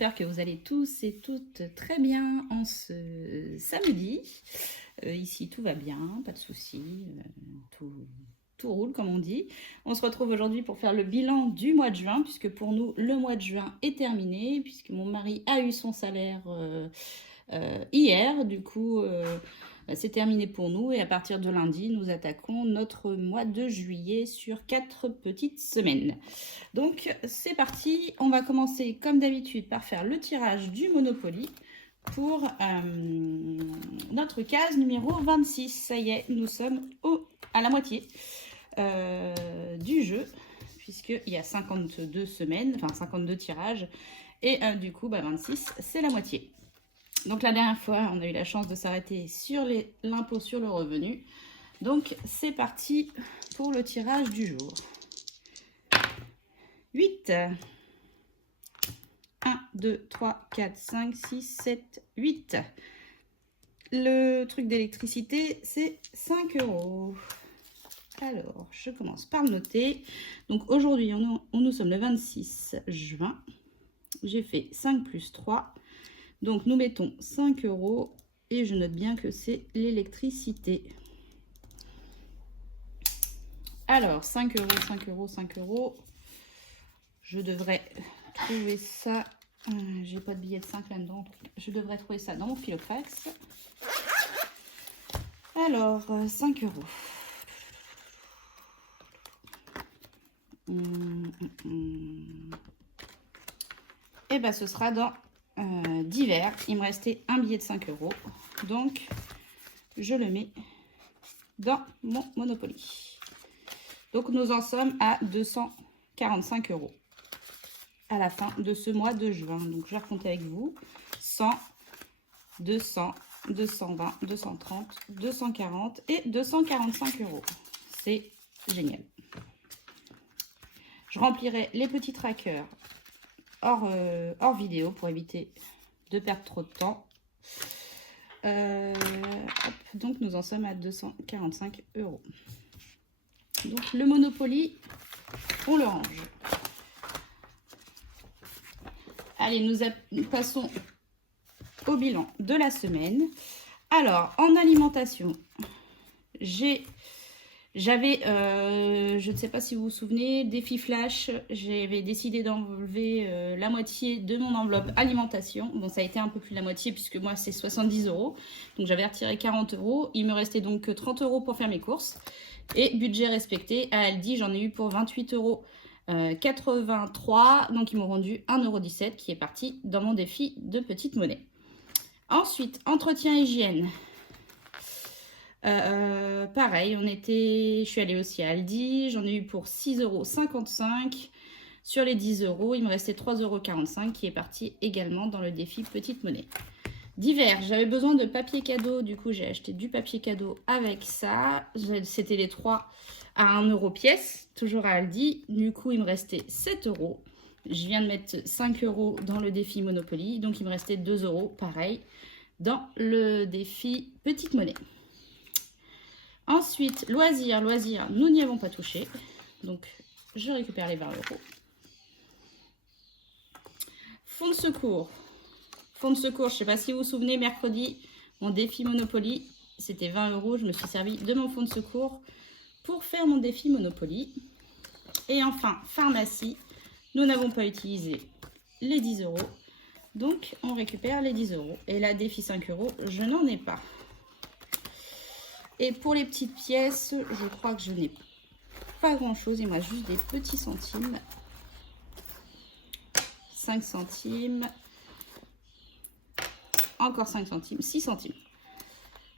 j'espère que vous allez tous et toutes très bien en ce samedi. Ici, tout va bien, pas de soucis, tout roule comme on dit. On se retrouve aujourd'hui pour faire le bilan du mois de juin, puisque pour nous, le mois de juin est terminé, puisque mon mari a eu son salaire hier. Du coup, c'est terminé pour nous et à partir de lundi, nous attaquons notre mois de juillet sur 4 petites semaines. Donc, c'est parti. On va commencer comme d'habitude par faire le tirage du Monopoly pour notre case numéro 26. Ça y est, nous sommes à la moitié du jeu, puisqu'il y a 52 semaines, enfin 52 tirages, et du coup, 26, c'est la moitié. Donc la dernière fois, on a eu la chance de s'arrêter sur l'impôt sur le revenu. Donc c'est parti pour le tirage du jour. 8. 1, 2, 3, 4, 5, 6, 7, 8. Le truc d'électricité, c'est 5 €. Alors, je commence par le noter. Donc aujourd'hui, nous sommes le 26 juin. J'ai fait 5 plus 3. Donc nous mettons 5 € et je note bien que c'est l'électricité. Alors 5 €, 5 €, 5 €. Je devrais trouver ça. J'ai pas de billet de 5 là-dedans. Je devrais trouver ça dans mon filofax. Alors 5 €. Et ben ce sera dans divers. Il me restait un billet de 5 €. Donc, je le mets dans mon Monopoly. Donc, nous en sommes à 245 € à la fin de ce mois de juin. Donc, je vais raconter avec vous. 100, 200, 220, 230, 240 et 245 €. C'est génial. Je remplirai les petits trackers hors vidéo pour éviter de perdre trop de temps. Donc nous en sommes à 245 €. Donc le Monopoly, on le range. Allez, nous passons au bilan de la semaine. Alors, en alimentation, j'avais, je ne sais pas si vous vous souvenez, défi flash, j'avais décidé d'enlever la moitié de mon enveloppe alimentation. Bon, ça a été un peu plus de la moitié puisque moi c'est 70 €. Donc j'avais retiré 40 €. Il me restait donc que 30 € pour faire mes courses. Et budget respecté, à Aldi, j'en ai eu pour 28,83 €. Donc ils m'ont rendu 1,17 € qui est parti dans mon défi de petite monnaie. Ensuite, entretien hygiène. Pareil, je suis allée aussi à Aldi, j'en ai eu pour 6,55 €. Sur les 10 €, il me restait 3,45 € qui est parti également dans le défi petite monnaie. Divers, j'avais besoin de papier cadeau, du coup j'ai acheté du papier cadeau avec ça. C'était les 3 à 1 € pièce, toujours à Aldi. Du coup, il me restait 7 €. Je viens de mettre 5 € dans le défi Monopoly, donc il me restait 2 €, pareil, dans le défi petite monnaie. Ensuite, loisirs, nous n'y avons pas touché. Donc, je récupère les 20 €. Fonds de secours. Fonds de secours, je ne sais pas si vous vous souvenez, mercredi, mon défi Monopoly, c'était 20 €. Je me suis servi de mon fonds de secours pour faire mon défi Monopoly. Et enfin, pharmacie, nous n'avons pas utilisé les 10 €. Donc, on récupère les 10 €. Et là, défi 5 €, je n'en ai pas. Et pour les petites pièces, je crois que je n'ai pas grand chose. Il me reste juste des petits centimes. 5 centimes. Encore 5 centimes. 6 centimes.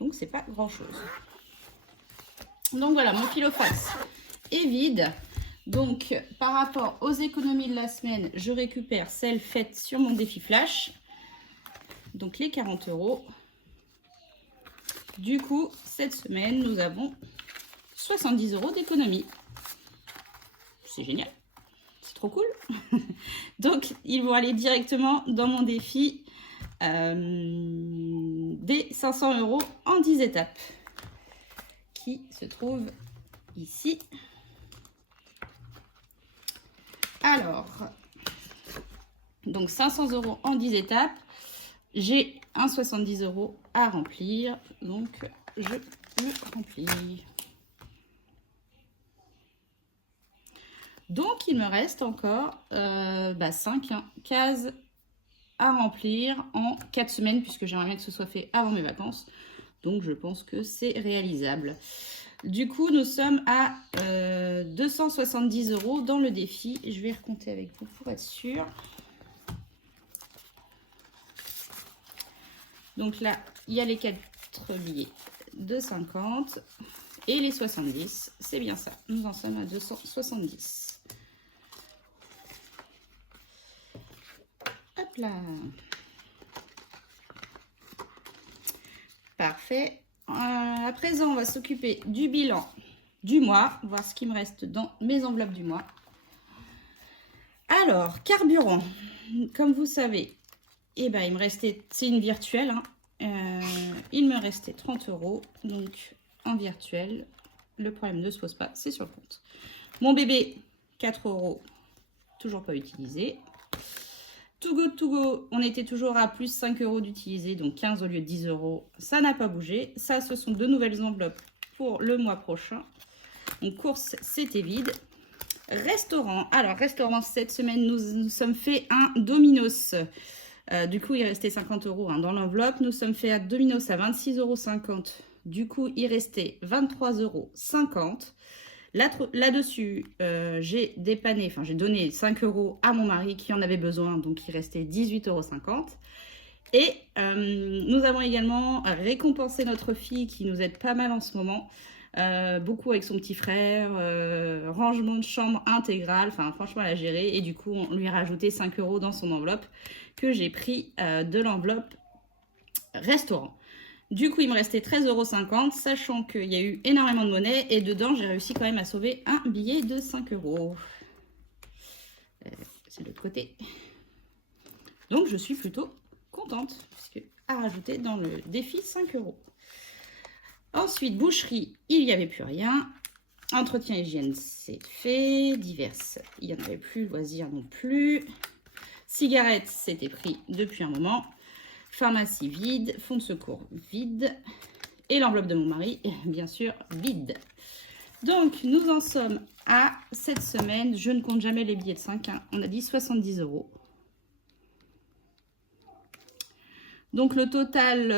Donc, c'est pas grand chose. Donc, voilà, mon filofax est vide. Donc, par rapport aux économies de la semaine, je récupère celles faites sur mon défi flash. Donc, les 40 €. Du coup, cette semaine, nous avons 70 € d'économie. C'est génial. C'est trop cool. Donc, ils vont aller directement dans mon défi des 500 € en 10 étapes. Qui se trouve ici. Alors, Donc 500 € en 10 étapes. J'ai un 70 € à remplir. Donc je le remplis. Donc il me reste encore 5 cases à remplir en 4 semaines, puisque j'aimerais bien que ce soit fait avant mes vacances. Donc je pense que c'est réalisable. Du coup, nous sommes à 270 € dans le défi. Je vais recompter avec vous pour être sûr. Donc là, il y a les 4 billets de 50 et les 70. C'est bien ça. Nous en sommes à 270. Hop là. Parfait. À présent, on va s'occuper du bilan du mois, voir ce qui me reste dans mes enveloppes du mois. Alors, carburant, comme vous savez, il me restait, c'est une virtuelle, il me restait 30 €, donc en virtuel, le problème ne se pose pas, c'est sur le compte. Mon bébé, 4 €, toujours pas utilisé. To Go, on était toujours à plus 5 € d'utiliser, donc 15 au lieu de 10 €. Ça n'a pas bougé. Ça, ce sont 2 nouvelles enveloppes pour le mois prochain. Donc, course, c'était vide. Restaurant. Alors, restaurant, cette semaine, nous sommes fait un Domino's. Du coup, il restait 50 € dans l'enveloppe. Nous sommes fait un Domino's à 26,50 €. Du coup, il restait 23,50 €. Là-dessus, j'ai dépanné, enfin j'ai donné 5 € à mon mari qui en avait besoin, donc il restait 18,50 €. Et nous avons également récompensé notre fille qui nous aide pas mal en ce moment, beaucoup avec son petit frère, rangement de chambre intégral, enfin franchement elle a géré, et du coup on lui a rajouté 5 € dans son enveloppe que j'ai pris de l'enveloppe restaurant. Du coup, il me restait 13,50 €, sachant qu'il y a eu énormément de monnaie. Et dedans, j'ai réussi quand même à sauver un billet de 5 €. C'est de l'autre côté. Donc, je suis plutôt contente, puisque à rajouter dans le défi 5 €. Ensuite, boucherie, il n'y avait plus rien. Entretien hygiène, c'est fait. Diverses, il n'y en avait plus. Loisirs non plus. Cigarettes, c'était pris depuis un moment. Pharmacie vide, fonds de secours vide, et l'enveloppe de mon mari, bien sûr, vide. Donc, nous en sommes à cette semaine, je ne compte jamais les billets de 5, on a dit 70 €. Donc, le total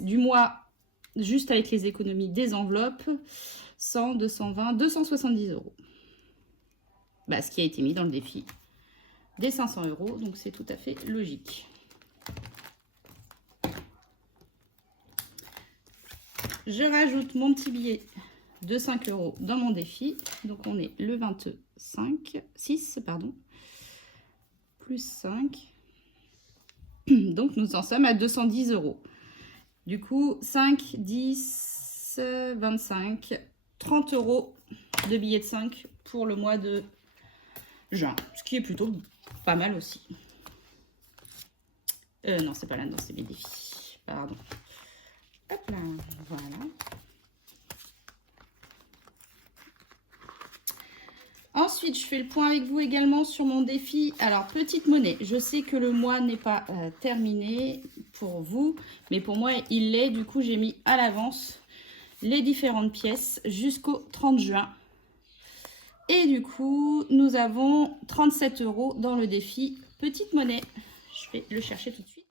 du mois, juste avec les économies des enveloppes, 100, 220, 270 €. Ce qui a été mis dans le défi des 500 €, donc c'est tout à fait logique. Je rajoute mon petit billet de 5 € dans mon défi. Donc, on est le 6, plus 5. Donc, nous en sommes à 210 €. Du coup, 5, 10, 25, 30 € de billets de 5 pour le mois de juin. Ce qui est plutôt pas mal aussi. Non, c'est pas là, non, c'est mes défis. Pardon. Hop là, voilà. Ensuite, je fais le point avec vous également sur mon défi. Alors, petite monnaie. Je sais que le mois n'est pas terminé pour vous, mais pour moi, il l'est. Du coup, j'ai mis à l'avance les différentes pièces jusqu'au 30 juin. Et du coup, nous avons 37 € dans le défi petite monnaie. Je vais le chercher tout de suite.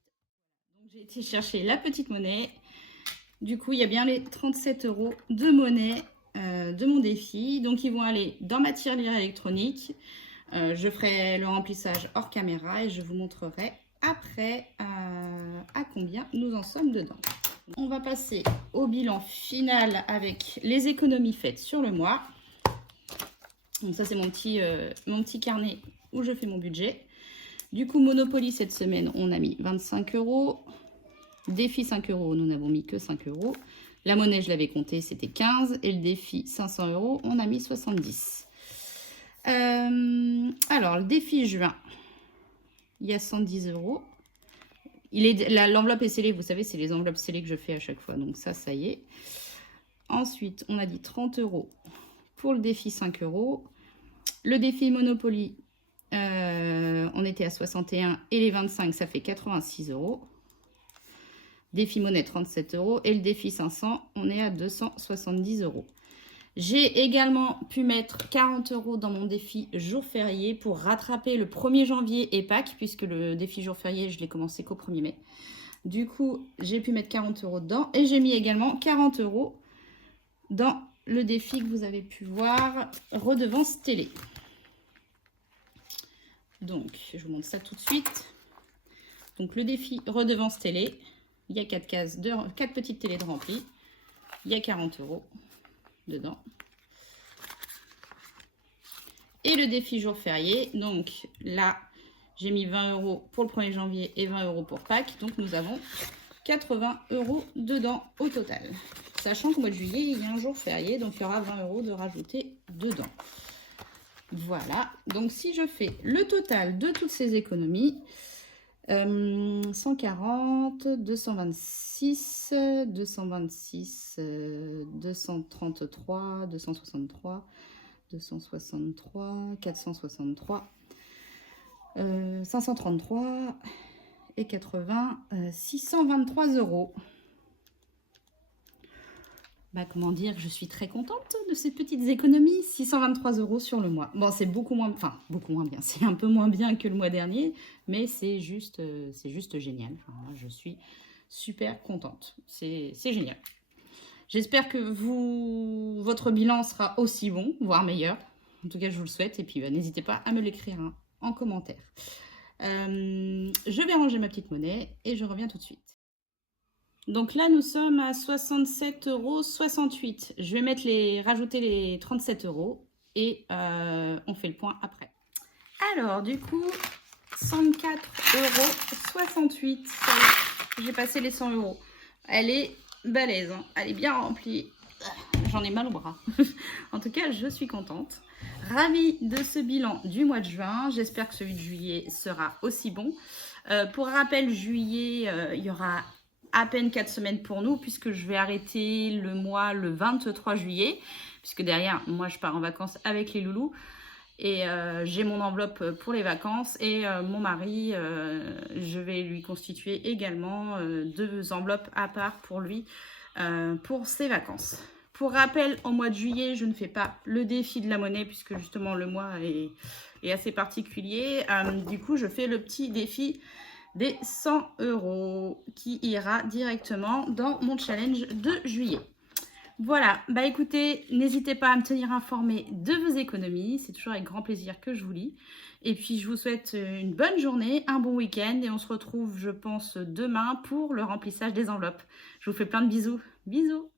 Donc, j'ai été chercher la petite monnaie. Du coup, il y a bien les 37 € de monnaie de mon défi. Donc, ils vont aller dans ma tirelire électronique. Je ferai le remplissage hors caméra et je vous montrerai après à combien nous en sommes dedans. On va passer au bilan final avec les économies faites sur le mois. Donc, ça, c'est mon petit carnet où je fais mon budget. Du coup, Monopoly, cette semaine, on a mis 25 €. Défi 5 €, nous n'avons mis que 5 €. La monnaie, je l'avais compté, c'était 15. Et le défi 500 €, on a mis 70. Alors, le défi juin, il y a 110 €. L'enveloppe est scellée, vous savez, c'est les enveloppes scellées que je fais à chaque fois. Donc ça y est. Ensuite, on a dit 30 € pour le défi 5 €. Le défi Monopoly, on était à 61 et les 25, ça fait 86 €. Défi monnaie, 37 €. Et le défi 500, on est à 270 €. J'ai également pu mettre 40 € dans mon défi jour férié pour rattraper le 1er janvier et Pâques, puisque le défi jour férié, je l'ai commencé qu'au 1er mai. Du coup, j'ai pu mettre 40 € dedans. Et j'ai mis également 40 € dans le défi que vous avez pu voir, redevance télé. Donc, je vous montre ça tout de suite. Donc, le défi redevance télé, il y a 4 cases, 4 petites télés de rempli. Il y a 40 € dedans. Et le défi jour férié, donc là, j'ai mis 20 € pour le 1er janvier et 20 € pour Pâques. Donc, nous avons 80 € dedans au total. Sachant qu'au mois de juillet, il y a un jour férié, donc il y aura 20 € de rajouter dedans. Voilà, donc si je fais le total de toutes ces économies, 140, 226, 226, 233, 263, 263, 463, 533 et 80, 623 €. Bah, comment dire, je suis très contente de ces petites économies, 623 € sur le mois. Bon, c'est beaucoup moins bien, c'est un peu moins bien que le mois dernier, mais c'est juste génial. Enfin, moi, je suis super contente, c'est génial. J'espère que votre bilan sera aussi bon, voire meilleur. En tout cas, je vous le souhaite, et puis bah, n'hésitez pas à me l'écrire en commentaire. Je vais ranger ma petite monnaie, et je reviens tout de suite. Donc là, nous sommes à 67,68 €. Je vais rajouter les 37 € et on fait le point après. Alors, du coup, 104,68 €. J'ai passé les 100 €. Elle est balèze, hein. Elle est bien remplie. J'en ai mal au bras. En tout cas, je suis contente. Ravie de ce bilan du mois de juin. J'espère que celui de juillet sera aussi bon. Pour rappel, juillet, il y aura à peine 4 semaines pour nous, puisque je vais arrêter le mois le 23 juillet, puisque derrière, moi, je pars en vacances avec les loulous, et j'ai mon enveloppe pour les vacances, et mon mari, je vais lui constituer également 2 enveloppes à part pour lui, pour ses vacances. Pour rappel, au mois de juillet, je ne fais pas le défi de la monnaie, puisque justement le mois est assez particulier. Du coup, je fais le petit défi des 100 € qui ira directement dans mon challenge de juillet. Voilà, bah écoutez, n'hésitez pas à me tenir informé de vos économies, c'est toujours avec grand plaisir que je vous lis. Et puis je vous souhaite une bonne journée, un bon week-end, et on se retrouve, je pense, demain pour le remplissage des enveloppes. Je vous fais plein de bisous. Bisous!